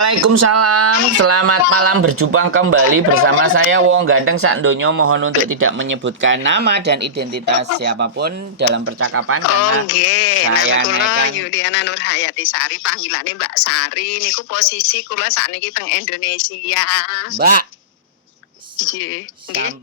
Waalaikumsalam, selamat malam, berjumpa kembali bersama saya Wong Ganteng Sakdonyo. Mohon untuk tidak menyebutkan nama dan identitas siapapun dalam percakapan karena nggih, nama saya kula naikkan. Yuliana Nurhayati Sari, panggilane Mbak Sari. Niku posisi kula sakniki teng Indonesia. Mbak, Nggih,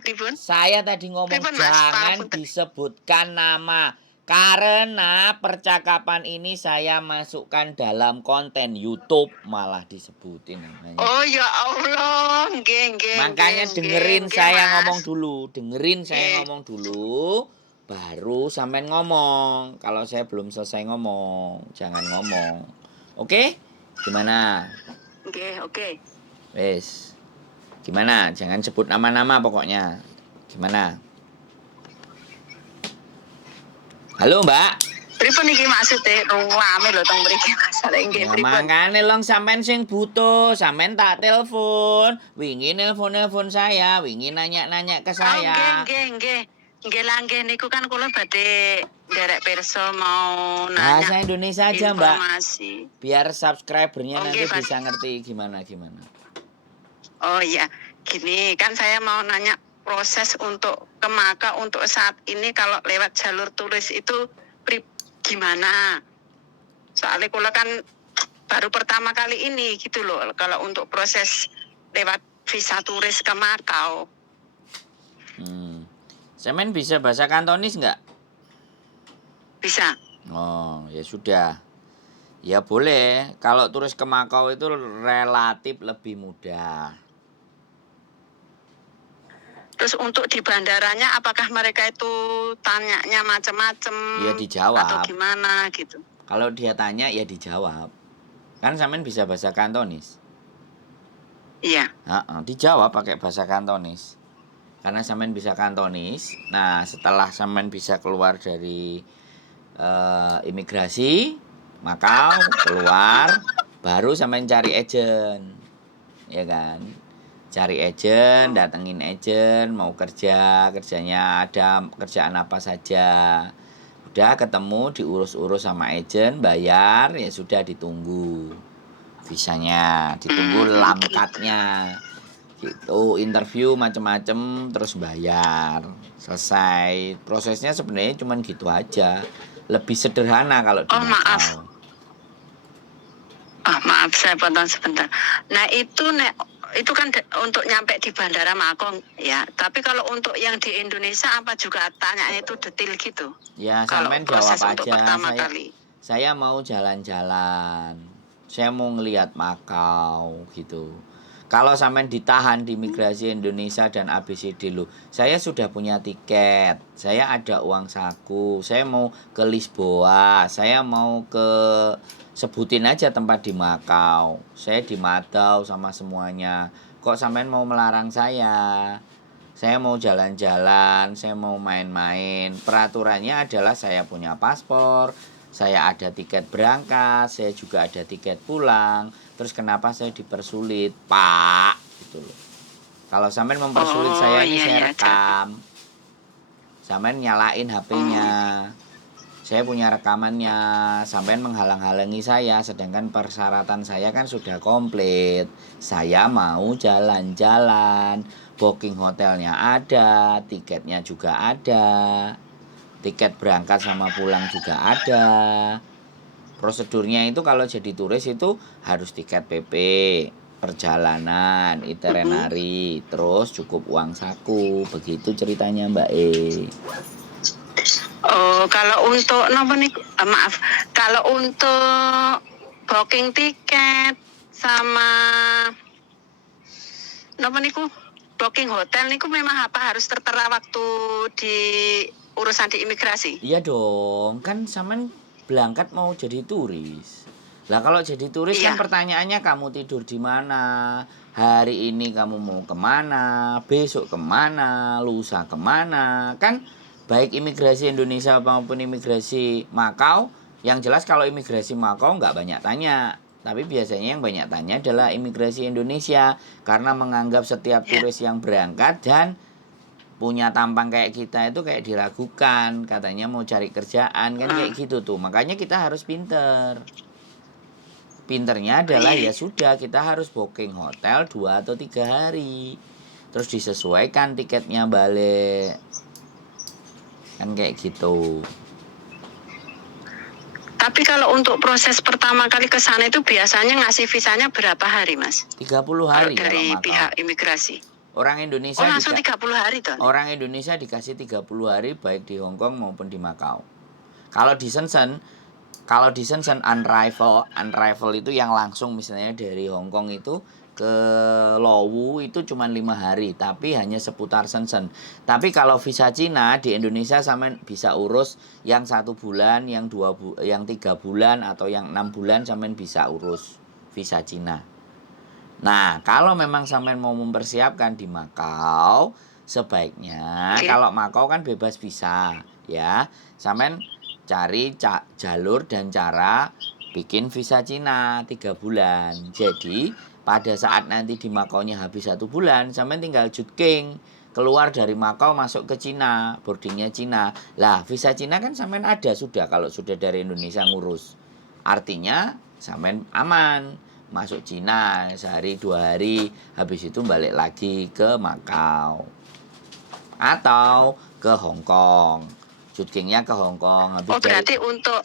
pripun? saya tadi ngomong Pripun, Mas? jangan Pangapunten. disebutkan nama. Karena percakapan ini saya masukkan dalam konten YouTube, malah disebutin namanya. Oh ya Allah, nggih. Makanya dengerin saya ngomong dulu, baru sampean ngomong. Kalau saya belum selesai ngomong, jangan ngomong. Oke? Gimana? Oke. Wes. Gimana? Jangan sebut nama-nama pokoknya. Gimana? Halo, Mbak. Pripun iki maksude rame lho teng mriki masalah nggih Ya pripun? makane long sampean sing butuh, sampean tak telepon. Wingi nelpon saya, wingi nanya-nanya ke saya. Nggih. Nggih lah nggih niku kan kula badhe nderek pirsa mau nanya Bahasa Indonesia aja, Mbak. informasi. Biar subscribernya nanti Pak. bisa ngerti gimana. Oh iya, gini kan saya mau nanya proses untuk ke Maka untuk saat ini kalau lewat jalur turis itu gimana? Soalnya kula kan baru pertama kali ini gitu loh kalau untuk proses lewat visa turis ke Makau. Semen bisa bahasa Kantonis nggak? Bisa. Oh, ya sudah. Ya boleh. Kalau turis ke Makau itu relatif lebih mudah. Terus untuk di bandaranya apakah mereka itu tanyanya macam-macam? Ya dijawab. Atau gimana gitu? Kalau dia tanya ya dijawab. Kan Semen bisa bahasa Kantonis. Iya. Dijawab pakai bahasa Kantonis. Karena Semen bisa Kantonis. Nah, setelah Semen bisa keluar dari imigrasi, Makau keluar, baru Semen cari agent. Ya kan? Cari agent, datengin agent, mau kerjanya ada kerjaan apa saja. Udah ketemu, diurus-urus sama agent, bayar, ya sudah ditunggu visanya, ditunggu lamkatnya. Gitu, interview macem-macem terus bayar. Selesai. Prosesnya sebenarnya cuma gitu aja. Lebih sederhana kalau di Makau. Maaf saya potong sebentar. Nah itu kan untuk nyampe di Bandara Makong ya. Tapi kalau untuk yang di Indonesia apa juga tanyanya itu detail gitu? Ya, Kalau sampean proses jawab untuk aja. pertama kali. Saya mau jalan-jalan. Saya mau ngelihat Makau gitu. Kalau sampean ditahan di imigrasi Indonesia dan ABCD lo, saya sudah punya tiket. Saya ada uang saku. Saya mau ke Lisboa. Saya mau ke sebutin aja tempat di Makau. Saya di Madau sama semuanya. Kok sampean mau melarang saya? Saya mau jalan-jalan, saya mau main-main. Peraturannya adalah saya punya paspor, saya ada tiket berangkat, saya juga ada tiket pulang. Terus kenapa saya dipersulit, Pak? Gitu loh. Kalau sampean mempersulit saya ini saya rekam. Sampean nyalain HP-nya. Saya punya rekamannya. Sampean menghalang-halangi saya, sedangkan persyaratan saya kan sudah komplit. Saya mau jalan-jalan. Booking hotelnya ada, tiketnya juga ada. Tiket berangkat sama pulang juga ada. Prosedurnya itu kalau jadi turis itu harus tiket PP, perjalanan, itinerary, terus cukup uang saku. Begitu ceritanya Mbak E. Oh, kalau untuk kalau untuk booking tiket sama booking hotel niku memang harus tertera waktu di urusan di imigrasi? Iya dong, kan sampean berangkat mau jadi turis. Lah kalau jadi turis kan pertanyaannya kamu tidur di mana, hari ini kamu mau kemana, besok kemana, lusa kemana. Kan baik imigrasi Indonesia maupun imigrasi Makau, yang jelas kalau imigrasi Makau nggak banyak tanya. Tapi biasanya yang banyak tanya adalah imigrasi Indonesia. Karena menganggap setiap turis yang berangkat dan punya tampang kayak kita itu kayak diragukan, katanya mau cari kerjaan kan kayak gitu tuh. Makanya kita harus pinter. Pinternya adalah Iya. ya sudah, kita harus booking hotel 2 atau 3 hari. Terus disesuaikan tiketnya balik. Kan kayak gitu. Tapi kalau untuk proses pertama kali ke sana itu biasanya ngasih visanya berapa hari, Mas? 30 Kalau hari kalau dari Makau. pihak imigrasi. Orang Oh, Indonesia langsung 30 hari toh? orang Indonesia dikasih 30 hari baik di Hong Kong maupun di Makau. Kalau di Shenzhen unrival itu yang langsung misalnya dari Hong Kong itu ke Lowu itu cuma 5 hari, tapi hanya seputar Shenzhen. Tapi kalau visa Cina di Indonesia sampean bisa urus yang 1 bulan, yang 3 bulan atau yang 6 bulan sampean bisa urus visa Cina. Nah, kalau memang sampean mau mempersiapkan di Makau, sebaiknya kalau Makau kan bebas visa, ya. Sampean cari jalur dan cara bikin visa Cina 3 bulan. Jadi, pada saat nanti di Makaunya habis 1 bulan, sampean tinggal jutking keluar dari Makau masuk ke Cina, boardingnya Cina. Lah, visa Cina kan sampean ada sudah kalau sudah dari Indonesia ngurus. Artinya sampean aman. Masuk Cina sehari 2 hari, habis itu balik lagi ke Makau atau ke Hong Kong, jutkingnya ke Hong Kong. Habis berarti untuk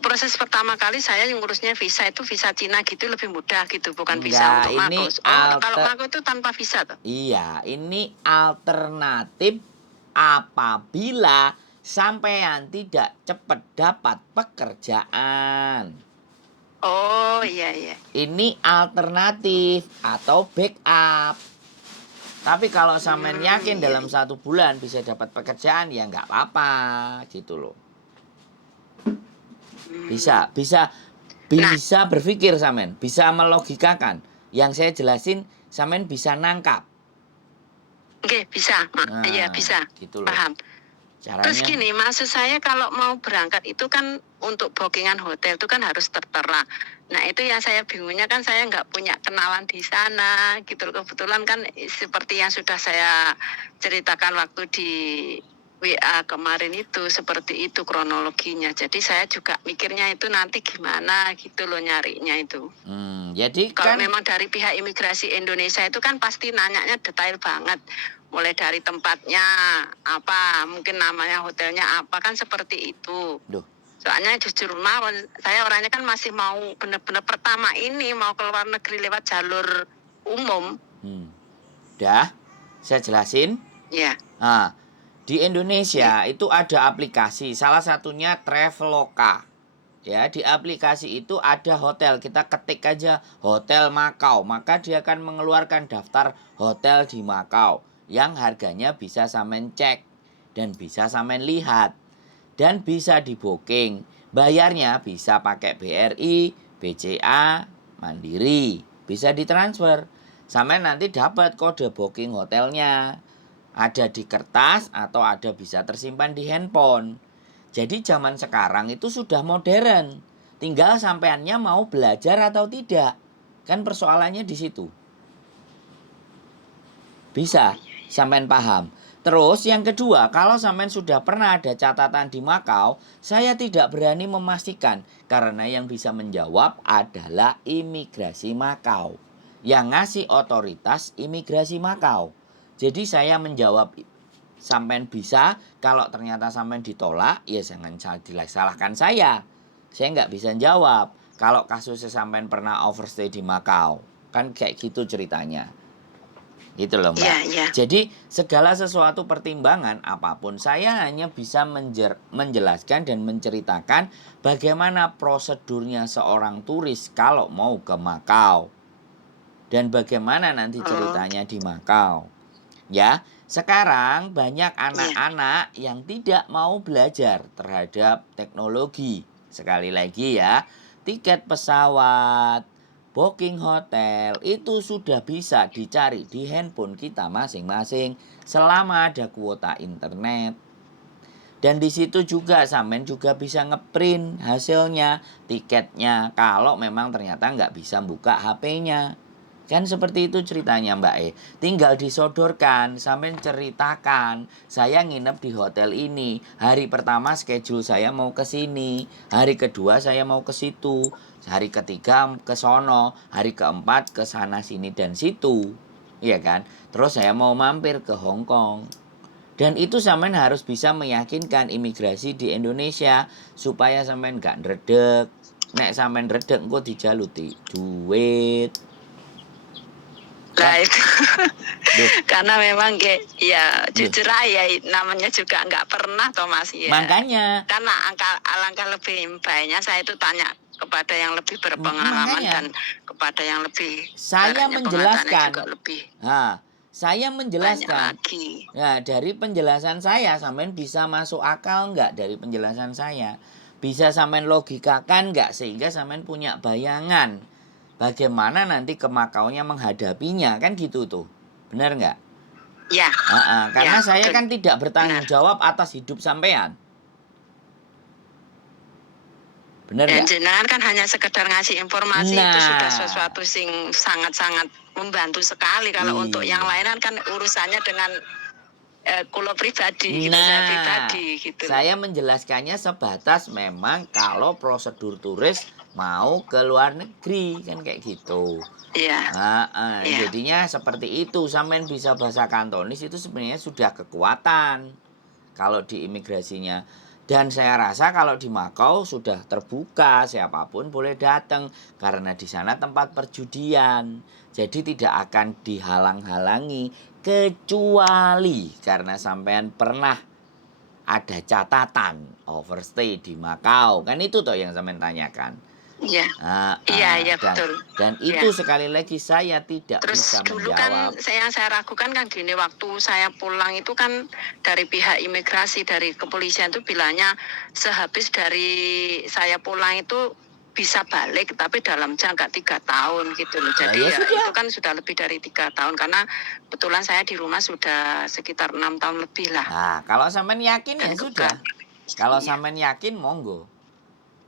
proses pertama kali saya yang ngurusnya visa itu visa Cina gitu lebih mudah gitu, bukan visa untuk ini Makau. Kalau Makau itu tanpa visa toh? Iya, ini alternatif apabila sampean tidak cepat dapat pekerjaan. Oh, iya. Ini alternatif atau backup. Tapi kalau sampean yakin dalam 1 bulan bisa dapat pekerjaan, ya nggak apa-apa gitu loh. Bisa berpikir sampean, bisa melogikakan. Yang saya jelasin sampean bisa nangkap. Oke, bisa. Iya, bisa. Gitu loh. Paham. Caranya. Terus gini, maksud saya kalau mau berangkat itu kan untuk bookingan hotel itu kan harus tertera. Nah, itu yang saya bingungnya kan saya nggak punya kenalan di sana gitu loh. Kebetulan kan seperti yang sudah saya ceritakan waktu di WA kemarin itu, seperti itu kronologinya. Jadi saya juga mikirnya itu nanti gimana gitu loh nyarinya itu. Jadi Kalau kan memang dari pihak imigrasi Indonesia itu kan pasti nanyanya detail banget. Mulai dari tempatnya apa, mungkin namanya hotelnya apa, kan seperti itu. Duh. Soalnya jujur saya orangnya kan masih mau bener-bener pertama ini mau keluar negeri lewat jalur umum. Dah, saya jelasin. Ya. Nah, di Indonesia itu ada aplikasi, salah satunya Traveloka. Ya, di aplikasi itu ada hotel. Kita ketik aja Hotel Makau, maka dia akan mengeluarkan daftar hotel di Makau yang harganya bisa sampean cek dan bisa sampean lihat dan bisa di booking. Bayarnya bisa pakai BRI, BCA, Mandiri, bisa ditransfer. Sampean nanti dapat kode booking hotelnya. Ada di kertas atau ada bisa tersimpan di handphone. Jadi zaman sekarang itu sudah modern. Tinggal sampeannya mau belajar atau tidak. Kan persoalannya di situ. Bisa sampean paham. Terus yang kedua, kalau sampean sudah pernah ada catatan di Makau, saya tidak berani memastikan karena yang bisa menjawab adalah imigrasi Makau. Yang ngasih otoritas imigrasi Makau. Jadi saya menjawab sampean bisa, kalau ternyata sampean ditolak, ya jangan disalahkan saya. Saya nggak bisa jawab. Kalau kasusnya sampean pernah overstay di Makau, kan kayak gitu ceritanya. Gitu loh Mbak. Iya. Jadi segala sesuatu pertimbangan apapun, saya hanya bisa menjelaskan dan menceritakan bagaimana prosedurnya seorang turis kalau mau ke Makau. Dan bagaimana nanti ceritanya di Makau. Ya, sekarang banyak anak-anak yang tidak mau belajar terhadap teknologi. Sekali lagi ya, tiket pesawat, booking hotel itu sudah bisa dicari di handphone kita masing-masing selama ada kuota internet. Dan di situ juga sampean juga bisa ngeprint hasilnya, tiketnya kalau memang ternyata nggak bisa buka HP-nya. Kan seperti itu ceritanya Mbak E. Tinggal disodorkan, sampai ceritakan, saya nginep di hotel ini. Hari pertama schedule saya mau ke sini, hari kedua saya mau ke situ, hari ketiga ke sono, hari keempat ke sana sini dan situ. Iya kan? Terus saya mau mampir ke Hong Kong. Dan itu sampean harus bisa meyakinkan imigrasi di Indonesia supaya sampean gak ndredeg. Nek sampean ndredeg engko dijaluti duit. Nah Kan itu Duh, karena memang kayak ya duh. jujur aja namanya juga nggak pernah toh Mas ya. Makanya, Karena alangkah lebih baiknya saya itu tanya kepada yang lebih berpengalaman makanya dan kepada yang lebih saya ibaratnya pengacaranya juga menjelaskan. lebih Nah, saya banyak menjelaskan. lagi. Nah, dari penjelasan saya sampean bisa masuk akal nggak dari penjelasan saya? Bisa sampean logikakan nggak sehingga sampean punya bayangan bagaimana nanti ke Makaunya menghadapinya kan gitu tuh. Benar nggak? Ya, Karena ya saya betul kan tidak benar. bertanggung jawab atas hidup sampean. Benar Dan nggak? jenengan kan hanya sekedar ngasih informasi itu sudah Nah, sesuatu sing sangat-sangat membantu sekali. Kalau untuk yang iya. lain kan urusannya dengan kulo pribadi gitu, saya Nah, pribadi gitu loh. saya menjelaskannya sebatas memang kalau prosedur turis mau ke luar negeri kan kayak gitu. Iya, iya. Jadinya seperti itu. Sampean bisa bahasa Kantonis itu sebenarnya sudah kekuatan kalau di imigrasinya. Dan saya rasa kalau di Makau sudah terbuka, siapapun boleh datang karena di sana tempat perjudian. Jadi tidak akan dihalang-halangi kecuali karena sampean pernah ada catatan overstay di Makau. Kan itu toh yang sampean tanyakan. Iya, iya, iya Dan betul. Ya. itu sekali lagi saya tidak Terus bisa dulu kan menjawab. saya ragukan kan gini, waktu saya pulang itu kan dari pihak imigrasi dari kepolisian itu bilangnya sehabis dari saya pulang itu bisa balik tapi dalam jangka 3 tahun gitu loh. Ya Jadi ya ya itu sudah. kan sudah lebih dari 3 tahun karena kebetulan saya di rumah sudah sekitar 6 tahun lebih lah Nah, kalau sampean yakin ya dan sudah. Kalau sampean yakin monggo.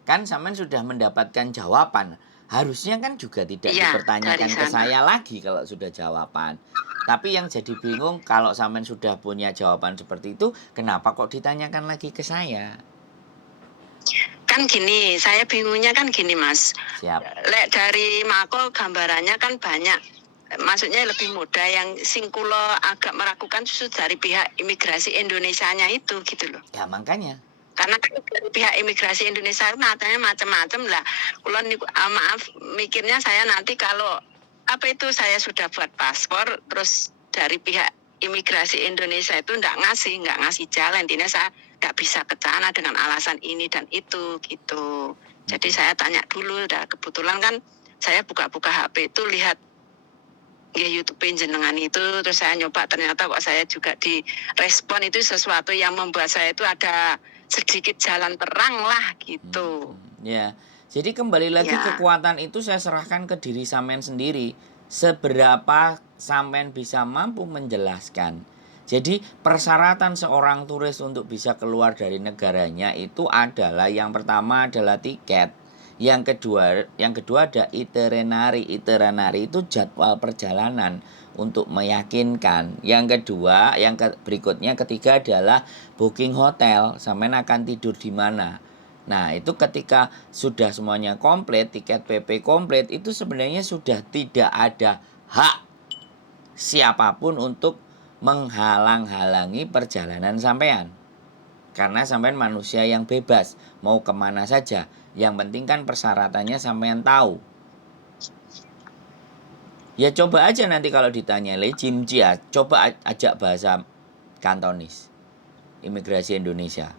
Kan sampean sudah mendapatkan jawaban. Harusnya kan juga tidak iya dari dipertanyakan ke sana. saya lagi kalau sudah jawaban. Tapi yang jadi bingung kalau sampean sudah punya jawaban seperti itu, kenapa kok ditanyakan lagi ke saya? Kan gini, saya bingungnya kan gini Mas. Siap. Lek dari Mako gambarannya kan banyak. Maksudnya lebih mudah yang singkulo agak meragukan justru dari pihak imigrasi Indonesianya itu gitu loh. Ya makanya. Karena kan dari pihak imigrasi Indonesia natanya macam-macam lah. Kulon maaf mikirnya saya nanti kalau apa itu saya sudah buat paspor terus dari pihak imigrasi Indonesia itu nggak ngasih jalan, intinya saya nggak bisa ke sana dengan alasan ini dan itu gitu. Jadi saya tanya dulu, dah kebetulan kan saya buka-buka HP itu lihat ya YouTube jenengan itu, terus saya nyoba ternyata kok saya juga direspon itu sesuatu yang membuat saya itu ada sedikit jalan terang lah gitu. Ya. Jadi kembali lagi Ya, kekuatan itu saya serahkan ke diri sampean sendiri. Seberapa sampean bisa mampu menjelaskan. Jadi persyaratan seorang turis untuk bisa keluar dari negaranya itu adalah yang pertama adalah tiket. Yang kedua ada itinerary. Itinerary itu jadwal perjalanan untuk meyakinkan. Yang kedua, berikutnya ketiga adalah booking hotel. Sampean akan tidur di mana? Nah, itu ketika sudah semuanya komplit, tiket PP komplit, itu sebenarnya sudah tidak ada hak siapapun untuk menghalang-halangi perjalanan sampean. Karena sampean manusia yang bebas, mau kemana saja. Yang penting kan persyaratannya sampean tahu. Ya coba aja nanti kalau ditanya Jimjia, coba ajak bahasa Kantonis, imigrasi Indonesia.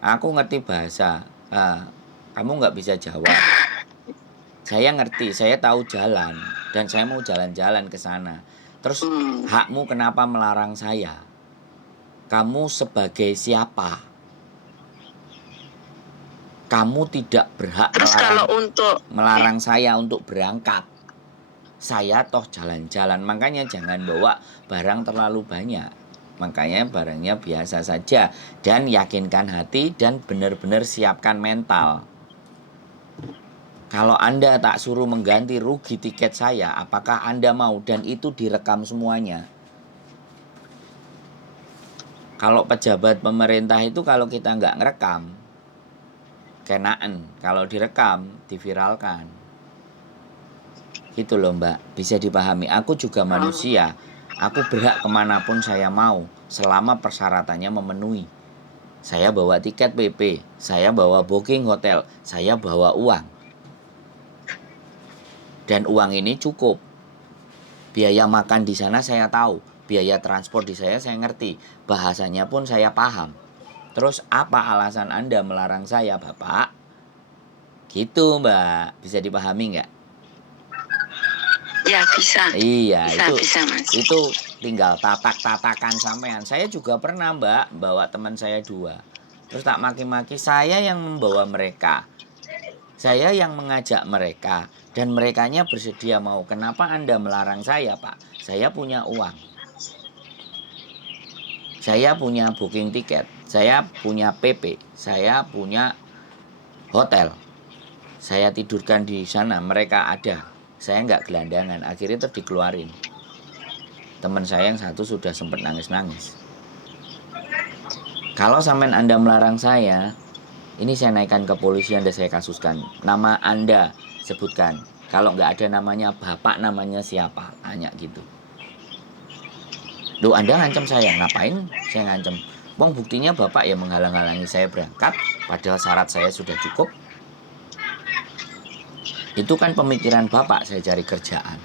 Aku ngerti bahasa, kamu nggak bisa jawab. Saya ngerti, saya tahu jalan, dan saya mau jalan-jalan ke sana. Terus hakmu kenapa melarang saya? Kamu sebagai siapa? Kamu tidak berhak terus kalau melarang saya untuk berangkat. Saya toh jalan-jalan, makanya jangan bawa barang terlalu banyak. Makanya barangnya biasa saja dan yakinkan hati dan benar-benar siapkan mental. Kalau Anda tak suruh mengganti rugi tiket saya, apakah Anda mau? Dan itu direkam semuanya. Kalau pejabat pemerintah itu kalau kita nggak ngerekam, kenaan. Kalau direkam, diviralkan. Gitu loh Mbak, bisa dipahami. Aku juga manusia. Aku berhak kemanapun saya mau, selama persyaratannya memenuhi. Saya bawa tiket PP, saya bawa booking hotel, saya bawa uang. Dan uang ini cukup. Biaya makan di sana saya tahu, biaya transport di saya ngerti, bahasanya pun saya paham. Terus apa alasan Anda melarang saya, Bapak? Gitu, Mbak. Bisa dipahami nggak? Ya bisa. Iya, Bisa Mas. itu tinggal tatak-tatakan sampean. Saya juga pernah, Mbak, bawa teman saya 2. Terus tak maki-maki, saya yang membawa mereka. Saya yang mengajak mereka dan merekanya bersedia mau. Kenapa Anda melarang saya, Pak? Saya punya uang. Saya punya booking tiket, saya punya PP, saya punya hotel. Saya tidurkan di sana, mereka ada. Saya nggak gelandangan, akhirnya terus dikeluarin. Teman saya yang satu sudah sempat nangis-nangis. Kalau sampean Anda melarang saya, ini saya naikkan ke polisi, Anda saya kasuskan. Nama Anda sebutkan. Kalau nggak ada namanya Bapak, namanya siapa? Tanya gitu. Loh, Anda ngancam saya, ngapain saya ngancam? Wong buktinya Bapak yang menghalang-halangi saya berangkat, padahal syarat saya sudah cukup. Itu kan pemikiran Bapak saya cari kerjaan.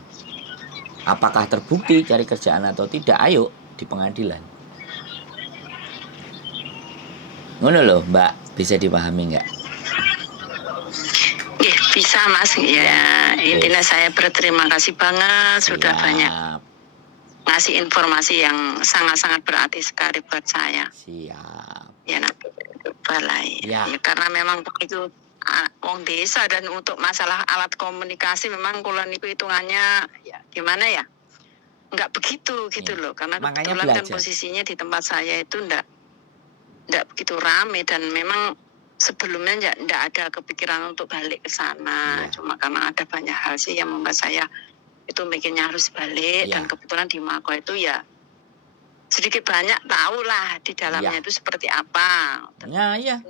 Apakah terbukti cari kerjaan atau tidak? Ayo di pengadilan. Ngono loh Mbak, bisa dipahami nggak? Bisa Mas. Ya, intinya saya berterima kasih banget sudah banyak ngasih informasi yang sangat-sangat berarti sekali buat saya. Siap. Ya nanti balai. Ya, karena memang itu wong desa, dan untuk masalah alat komunikasi memang kulon itu hitungannya ya gimana ya? Enggak begitu gitu loh, karena kebetulan kan posisinya di tempat saya itu enggak begitu rame, dan memang sebelumnya enggak ada kepikiran untuk balik ke sana. Cuma karena ada banyak hal sih yang membuat saya itu mikirnya harus balik, dan kebetulan di Mako itu ya sedikit banyak tahu lah di dalamnya itu seperti apa. Nah, iya.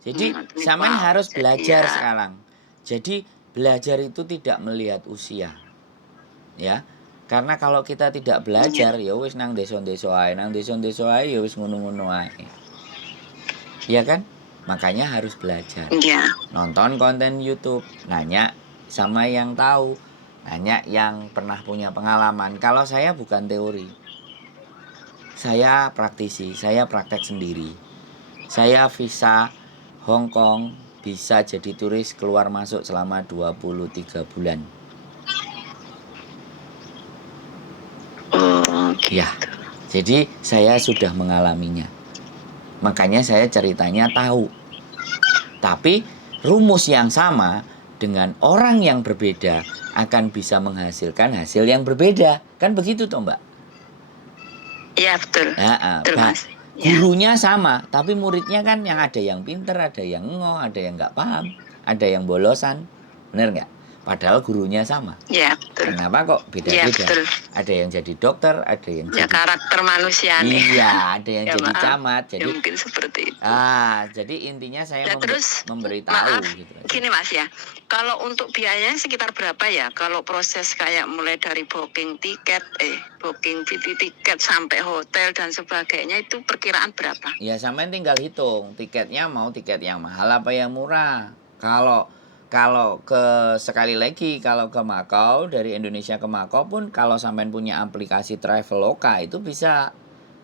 Jadi sampean harus belajar sekarang. Jadi belajar itu tidak melihat usia. Ya. Karena kalau kita tidak belajar, ya wis nang desa-desa ae, ya wis ngono-ngono ae. Iya kan? Makanya harus belajar. Nonton konten YouTube, nanya sama yang tahu, nanya yang pernah punya pengalaman. Kalau saya bukan teori. Saya praktisi, saya praktek sendiri. Saya visa Hong Kong bisa jadi turis keluar masuk selama 23 bulan. Ya, jadi saya sudah mengalaminya. Makanya saya ceritanya tahu. Tapi rumus yang sama dengan orang yang berbeda akan bisa menghasilkan hasil yang berbeda. Kan begitu toh Mbak? Iya betul. Betul Mas. Gurunya sama, tapi muridnya kan yang ada yang pinter, ada yang ngeh, ada yang nggak paham, ada yang bolosan, bener nggak? Padahal gurunya sama. Iya betul. Kenapa kok beda-beda? Ya, betul. Ada yang jadi dokter, ada yang jadi karakter manusia. Iya, ada yang jadi camat. Jadi mungkin seperti itu. Jadi intinya saya terus memberitahu. Maaf, gitu. Gini Mas ya, kalau untuk biayanya sekitar berapa ya? Kalau proses kayak mulai dari booking tiket, booking tiket sampai hotel dan sebagainya itu perkiraan berapa? Ya sampean tinggal hitung tiketnya, mau tiket yang mahal apa yang murah. Kalau sekali lagi kalau ke Makau, dari Indonesia ke Makau pun kalau sampean punya aplikasi Traveloka itu bisa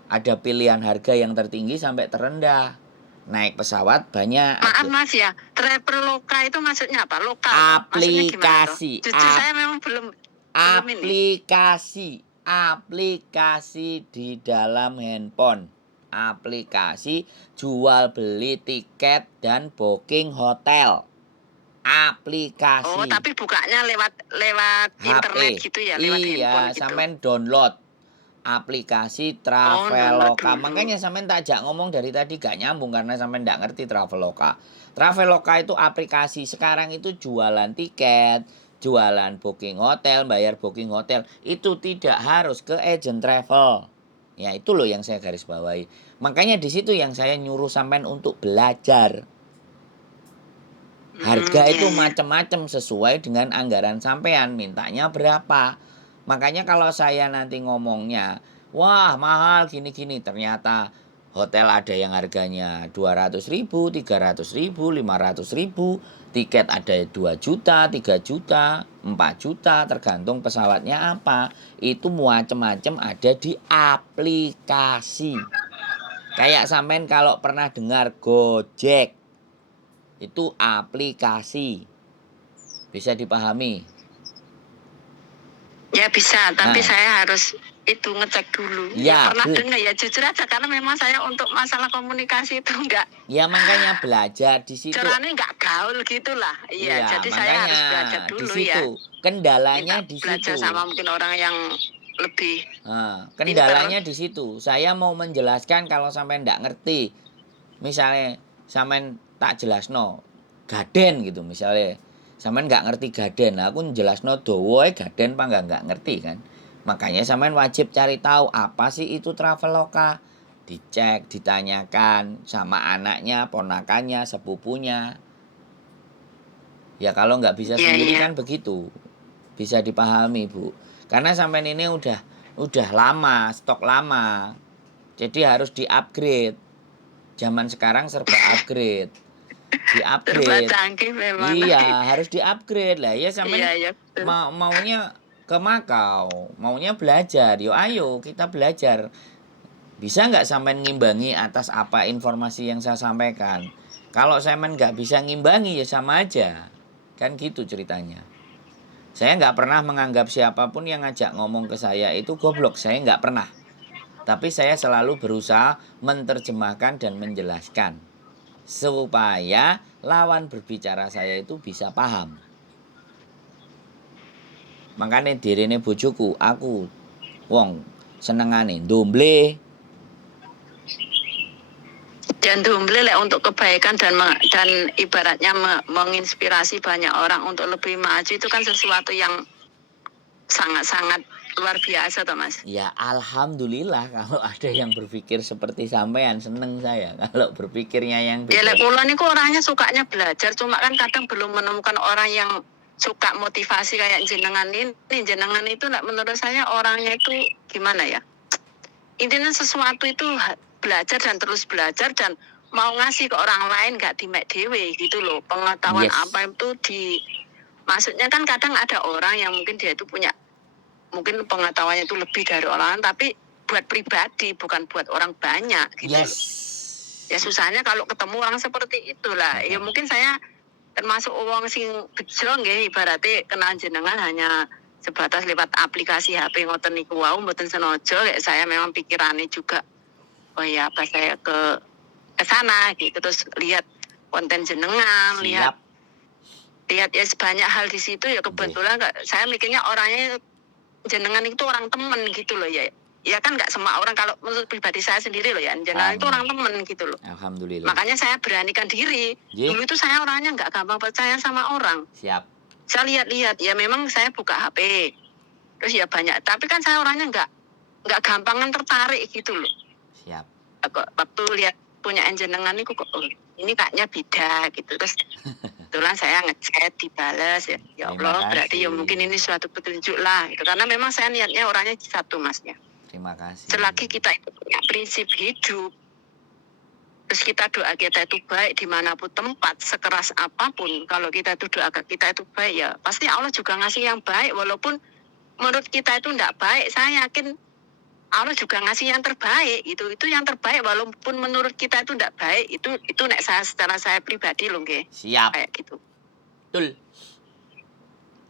ada pilihan harga yang tertinggi sampai terendah. Naik pesawat banyak. Maaf Mas ya, Traveloka itu maksudnya apa? Lokal? Aplikasi. Jujur saya memang belum aplikasi di dalam handphone. Aplikasi jual beli tiket dan booking hotel. Aplikasi. Oh, tapi bukanya lewat HP. Internet gitu ya, lewat handphone gitu. Iya, sampean download aplikasi download Traveloka. dulu. Makanya sampean tak ajak ngomong dari tadi gak nyambung karena sampean nggak ngerti Traveloka. Traveloka itu aplikasi sekarang itu jualan tiket, jualan booking hotel, bayar booking hotel. Itu tidak harus ke agent travel. Ya itu loh yang saya garis bawahi. Makanya di situ yang saya nyuruh sampean untuk belajar. Harga Iya, itu iya. macam-macam sesuai dengan anggaran sampean, mintanya berapa. Makanya kalau saya nanti ngomongnya, wah mahal gini-gini, ternyata hotel ada yang harganya 200.000, 300.000, 500.000, tiket ada 2 juta, 3 juta, 4 juta, tergantung pesawatnya apa. Itu macam-macam ada di aplikasi. Kayak sampean kalau pernah dengar Gojek, itu aplikasi. Bisa dipahami? Ya bisa, tapi Nah, saya harus itu ngecek dulu. Ya ya, pernah dengar ya jujur aja karena memang saya untuk masalah komunikasi itu enggak ya makanya belajar di situ. caranya enggak gaul gitulah. Iya, Iya, jadi saya makanya harus belajar di dulu ya. situ. Kendalanya Minta di belajar situ. sama mungkin orang yang lebih Nah, pinter. kendalanya di situ. Saya mau menjelaskan kalau sampai ndak ngerti. Misalnya sampean tak jelasno gaden gitu misalnya. Sampean nggak ngerti gaden, nah, aku jelasno dowo gaden apa nggak ngerti kan. Makanya sampean wajib cari tahu apa sih itu Traveloka. Dicek, ditanyakan sama anaknya, ponakannya, sepupunya. Ya kalau nggak bisa Iya, sendiri iya. kan begitu. Bisa dipahami, Bu. Karena sampean ini udah lama, stok lama. Jadi harus di-upgrade. Zaman sekarang serba upgrade. Serba Di-upgrade. canggih memang. Iya, harus di-upgrade lah. Ya Iya, sampean iya betul. maunya ke Makau, maunya belajar. Yo ayo kita belajar. Bisa nggak sampean ngimbangi atas apa informasi yang saya sampaikan? Kalau sampean nggak bisa ngimbangi ya sama aja. Kan gitu ceritanya. Saya nggak pernah menganggap siapapun yang ngajak ngomong ke saya itu goblok. Saya nggak pernah. Tapi saya selalu berusaha menerjemahkan dan menjelaskan. Supaya lawan berbicara saya itu bisa paham. Makanya dirine bojoku, aku wong senengane ndomble. Dan dumble lek untuk kebaikan dan ibaratnya menginspirasi banyak orang untuk lebih maju itu kan sesuatu yang sangat-sangat luar biasa toh Mas. Ya alhamdulillah kalau ada yang berpikir seperti sampean, seneng saya. Kalau berpikirnya yang Ya lek beda. kula niku orangnya sukanya belajar cuma kan kadang belum menemukan orang yang suka motivasi kayak jenengan ini. Jenengan itu menurut saya orangnya itu gimana ya? Intinya sesuatu itu belajar dan terus belajar dan mau ngasih ke orang lain gak dimek dewe gitu loh. Pengetahuan Yes. apa itu maksudnya kan kadang ada orang yang mungkin dia itu punya mungkin pengetahuannya itu lebih dari orang lain tapi buat pribadi bukan buat orang banyak gitu Yes. loh. Ya susahnya kalau ketemu orang seperti itulah. Ya mungkin saya termasuk uang sing bejo nggih ibaratnya kenal jenengan hanya sebatas lewat aplikasi HP ngoten niku wau mboten sengaja ya saya memang pikirannya juga oh ya apa saya ke sana gitu terus lihat konten jenengan lihat Siap. ya banyak hal di situ ya kebetulan saya mikirnya orangnya jenengan itu orang temen gitu loh ya ya kan nggak semua orang kalau menurut pribadi saya sendiri loh ya jenengan itu orang temen gitu loh. Alhamdulillah. Makanya saya beranikan diri. Ye. Dulu itu saya orangnya nggak gampang percaya sama orang. Siap. Saya lihat-lihat ya memang saya buka HP terus ya banyak tapi kan saya orangnya nggak gampangan tertarik gitu loh. Siap. Waktu lihat punya jenengan ini kok oh, ini kayaknya beda gitu terus kebetulan saya ngechat dibalas ya Terima Allah berarti ya kasih. mungkin ini suatu petunjuk lah gitu karena memang saya niatnya orangnya satu masnya. Terima kasih. Selagi kita itu punya prinsip hidup terus kita doa kita itu baik dimanapun tempat sekeras apapun kalau kita itu doa kita itu baik ya pasti Allah juga ngasih yang baik walaupun menurut kita itu tidak baik saya yakin Allah juga ngasih yang terbaik itu yang terbaik walaupun menurut kita itu tidak baik itu nek saya secara saya pribadi loh nggih. Siap. Kayak gitu. Betul.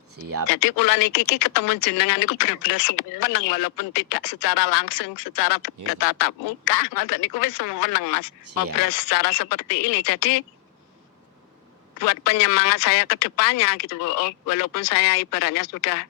Siap. Jadi kula niki ketemu jenengan niku bener-bener seneng walaupun tidak secara langsung secara bertatap muka ngoten niku wis seneng Mas. Ngobrol secara seperti ini. Jadi buat penyemangat saya ke depannya gitu. Oh, walaupun saya ibaratnya sudah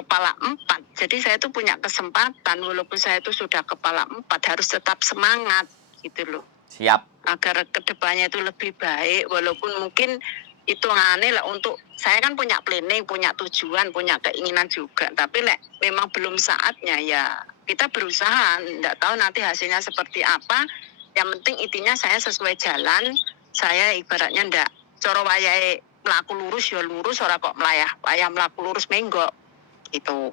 kepala 4. Jadi saya tuh punya kesempatan walaupun saya itu sudah kepala 4 harus tetap semangat gitu loh. Siap. Agar kedepannya itu lebih baik walaupun mungkin itu aneh lah untuk saya kan punya planning, punya tujuan, punya keinginan juga. Tapi memang belum saatnya ya kita berusaha. Nggak tahu nanti hasilnya seperti apa. Yang penting intinya saya sesuai jalan. Saya ibaratnya ndak coro wayahe mlaku lurus ya lurus ora kok melayah wayah mlaku lurus menggok gitu.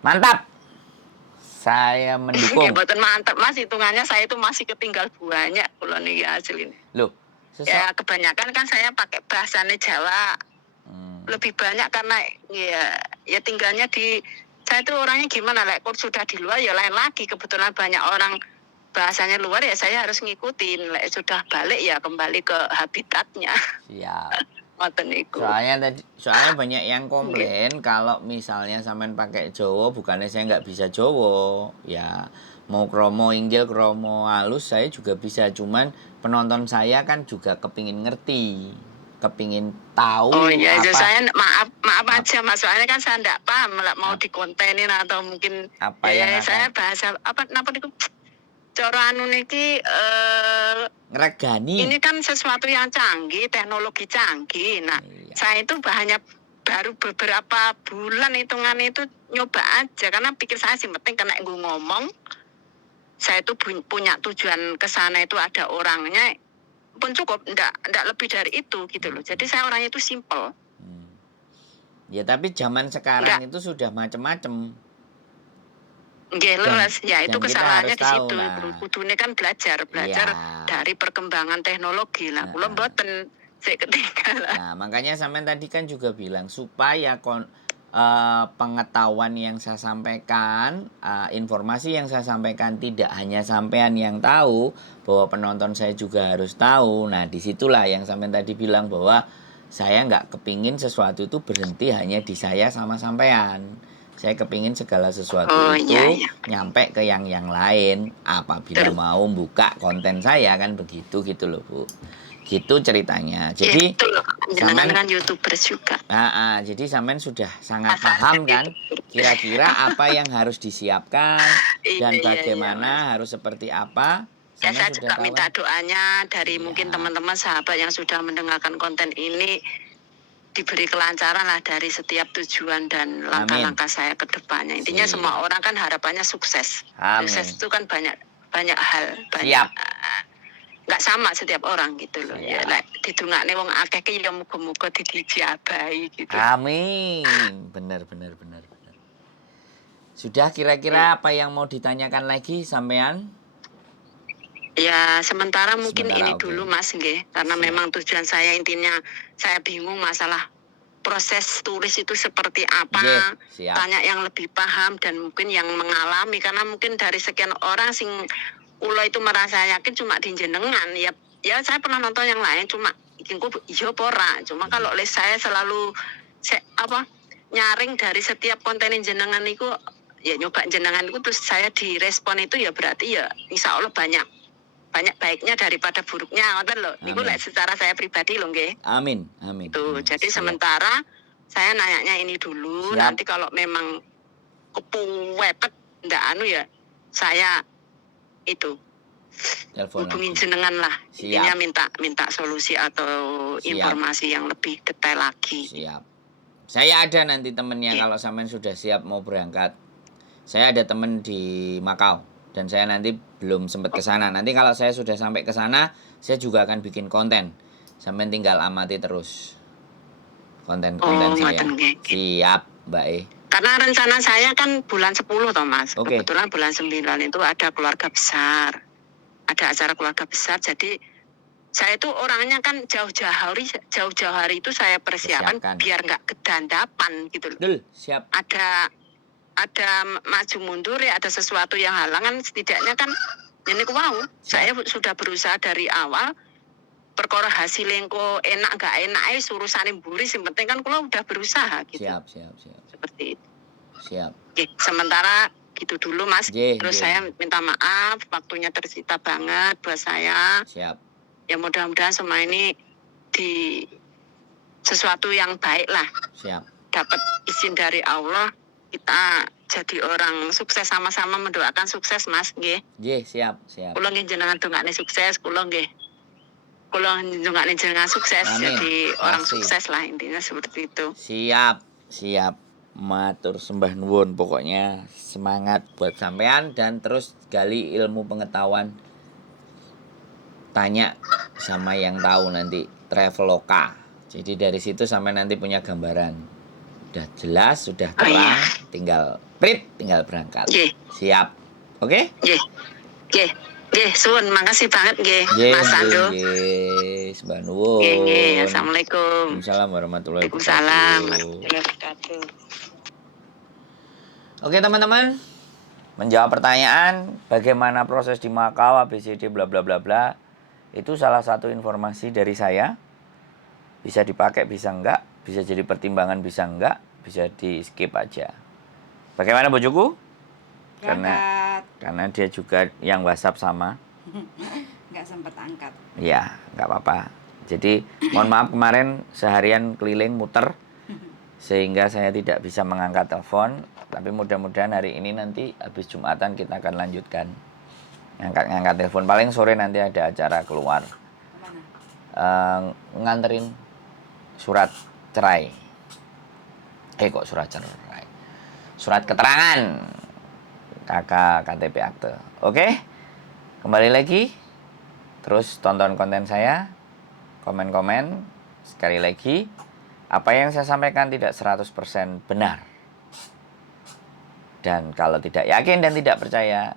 Mantap. Saya Oke, mendukung. mboten mantep Mas, hitungannya saya itu masih ketinggal banyak kula niki hasil ini. Loh, Ya kebanyakan kan saya pakai bahasanya Jawa. Hmm. Lebih banyak karena ya tinggalnya di saya itu orangnya gimana kalau sudah di luar ya lain lagi, kebetulan banyak orang bahasanya luar ya saya harus ngikutin. Sudah balik ya kembali ke habitatnya. Siap. Ngoten niku. Soalnya banyak yang komplain kalau misalnya sampean pakai Jawa, bukannya saya nggak bisa Jawa. Ya mau kromo inggil, kromo halus saya juga bisa. Cuman penonton saya kan juga kepingin ngerti, kepingin tahu Oh iya, apa saya maaf aja Mas, soalnya kan saya enggak paham mau dikontenin atau mungkin apa yang saya akan bahasa apa napa niku cara anu niki ngeregani. ini kan sesuatu yang canggih, teknologi canggih. Nah, Iya. saya itu hanya baru beberapa bulan hitungan itu nyoba aja karena pikir saya sih penting kena gue ngomong. Saya itu punya tujuan ke sana itu ada orangnya pun cukup, enggak lebih dari itu gitu loh. Jadi saya orangnya itu simple. Ya tapi zaman sekarang itu sudah macem-macem. Nggih leres, ya itu dan kita kesalahannya harus di tahu, situ. nah. Kudune kan belajar Iya. dari perkembangan teknologi lah. Kula mboten sik ketinggalan. Nah, makanya sampean tadi kan juga bilang supaya pengetahuan yang saya sampaikan, informasi yang saya sampaikan tidak hanya sampean yang tahu, bahwa penonton saya juga harus tahu. Nah, disitulah yang sampean tadi bilang bahwa saya nggak kepingin sesuatu itu berhenti hanya di saya sama sampean. Saya kepingin segala sesuatu itu nyampe ke yang lain apabila mau buka konten saya kan begitu gitu loh Bu. Gitu ceritanya. Jadi sampean kan YouTuber juga. Jadi sampean sudah sangat paham kan kira-kira apa yang harus disiapkan dan bagaimana harus seperti apa. Ya saya juga minta doanya dari mungkin teman-teman sahabat yang sudah mendengarkan konten ini diberi kelancaran lah dari setiap tujuan dan langkah-langkah saya ke depannya. Intinya semua orang kan harapannya sukses. Amin. Sukses itu kan banyak hal, nggak sama setiap orang gitu loh. Ya didongakne wong akeh ki ya muga-muga dijabahi gitu. Amin. Benar. Sudah kira-kira apa yang mau ditanyakan lagi sampean? Ya sementara mungkin ini dulu Mas nggih, karena memang tujuan saya intinya saya bingung masalah proses tulis itu seperti apa. Tanya yang lebih paham dan mungkin yang mengalami karena mungkin dari sekian orang sing kula itu merasa yakin cuma di jenengan ya saya pernah nonton yang lain cuma ikinku iya pora. Cuma kalau saya selalu nyaring dari setiap konten jenengan itu ya nyoba jenengan itu terus saya direspon itu ya berarti ya insya Allah banyak baiknya daripada buruknya, ngoten lho. Niku secara saya pribadi lho nggih. Amin. Tuh, jadi sementara saya nanyanya ini dulu. Nanti kalau memang kepuwepet ndak ya saya itu hubungin jenengan lah. Intinya minta solusi atau informasi yang lebih detail lagi. Siap. Saya ada nanti temennya kalau sampean sudah siap mau berangkat. Saya ada temen di Makau. Dan saya nanti belum sempat ke sana. Nanti kalau saya sudah sampai ke sana, saya juga akan bikin konten. Sampai tinggal amati terus konten saya. Siap, Mbak E. Karena rencana saya kan bulan 10 toh Mas. Kebetulan bulan 9 itu ada keluarga besar. Ada acara keluarga besar. Jadi saya itu orangnya kan jauh-jauh hari itu saya persiapan biar nggak kedandapan gitu loh. Siap. Ada maju mundur ya, ada sesuatu yang halangan setidaknya kan ini saya sudah berusaha dari awal perkara hasil engko enak gak enak urusane mburi sing penting kan kula udah berusaha gitu. Siap. Seperti itu. Siap. Sementara gitu dulu Mas. Terus saya minta maaf waktunya tersita banget buat saya. Siap. Ya mudah-mudahan semua ini di sesuatu yang baik lah. Siap. dapat izin dari Allah, kita jadi orang sukses, sama-sama mendoakan sukses, Mas, nggih. Nggih, siap. Kula nggih jenengan dongakne sukses, kula nggih. Kula dongakne jenengan sukses, Amin. jadi orang Pasti. sukses lah, intinya seperti itu. Siap. Matur sembah nuwun, pokoknya semangat buat sampean dan terus gali ilmu pengetahuan. Tanya sama yang tahu nanti Traveloka. Jadi dari situ sampai nanti punya gambaran. Udah jelas, sudah terang, tinggal berangkat. Nggih. Siap. Oke? Nggih, suwun, makasih banget nggih, Mas Ando. Nggih, sembah nuwun. Nggih, Assalamualaikum. Waalaikumsalam warahmatullahi Waalaikumsalam wabarakatuh. warahmatullahi wabarakatuh. Oke teman-teman, menjawab pertanyaan bagaimana proses di Makau, ABCD bla bla bla bla, itu salah satu informasi dari saya. Bisa dipakai, bisa enggak, bisa jadi pertimbangan, bisa enggak, bisa di skip aja. Bagaimana bojoku? Karena dia juga yang WhatsApp sama. Nggak sempat angkat. Ya, nggak apa-apa. Jadi mohon maaf kemarin seharian keliling muter sehingga saya tidak bisa mengangkat telepon. Tapi mudah-mudahan hari ini nanti habis Jumatan kita akan lanjutkan ngangkat telepon. Paling sore nanti ada acara keluar. Nganterin surat cerai. Kok surat cerai? Surat keterangan kakak KTP akte. Oke? Kembali lagi. Terus tonton konten saya. Komen-komen. Sekali lagi. Apa yang saya sampaikan tidak 100% benar. Dan kalau tidak yakin dan tidak percaya,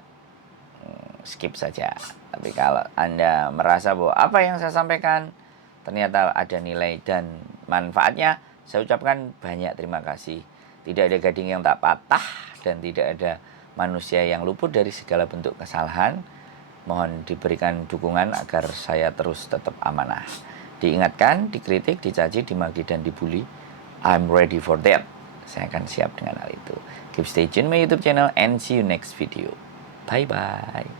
skip saja. Tapi kalau Anda merasa bahwa apa yang saya sampaikan ternyata ada nilai dan manfaatnya, saya ucapkan banyak terima kasih. Tidak ada gading yang tak patah dan tidak ada manusia yang luput dari segala bentuk kesalahan. Mohon diberikan dukungan agar saya terus tetap amanah. Diingatkan, dikritik, dicaci, dimaki, dan dibully. I'm ready for that. Saya akan siap dengan hal itu. Keep stay tune my YouTube channel and see you next video. Bye-bye.